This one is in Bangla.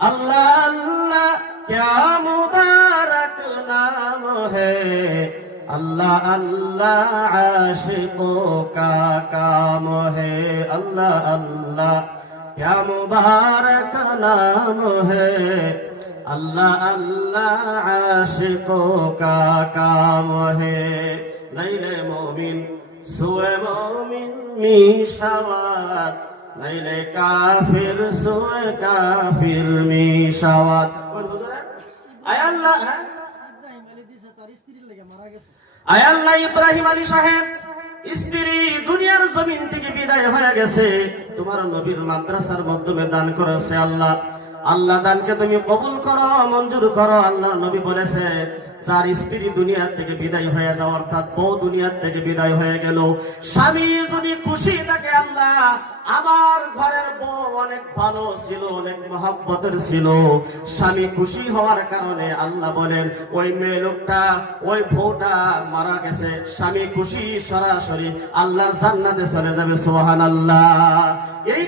अल्लाह अल्लाह क्या मुबारक नाम है, अल्लाह अल्लाह आशिकों का काम है। अल्लाह अल्लाह क्या मुबारक नाम है, अल्लाह अल्लाह आशिकों का काम है। नैले मोमिन सुए मोमिन मिशावात, नैले काफिर सुए काफिर मिशावात। आय अल्लाह আয় আল্লাহ, ইব্রাহিম আলী সাহেব স্ত্রী দুনিয়ার জমিন থেকে বিদায় হয়ে গেছে, তোমার নবীর মাদ্রাসার মাধ্যমে দান করেছে। আল্লাহ আল্লাহ দানকে তুমি কবুল করো, মঞ্জুর করো। আল্লাহর নবী বলেছে, যার স্ত্রী দুনিয়া থেকে বিদায় হয়ে যাও, অর্থাৎ বউ দুনিয়া থেকে বিদায় হয়ে গেল, স্বামী যদি খুশি থাকে, আল্লাহ আমার ঘরের বউ অনেক ভালো ছিল, অনেক মহব্বতের ছিল, স্বামী খুশি হওয়ার কারণে আল্লাহ বলেন ওই মেয়ে লোকটা, ওই বউটা মারা গেছে, স্বামী খুশি, সরাসরি আল্লাহর জান্নাতে চলে যাবে। সুবহানাল্লাহ। এই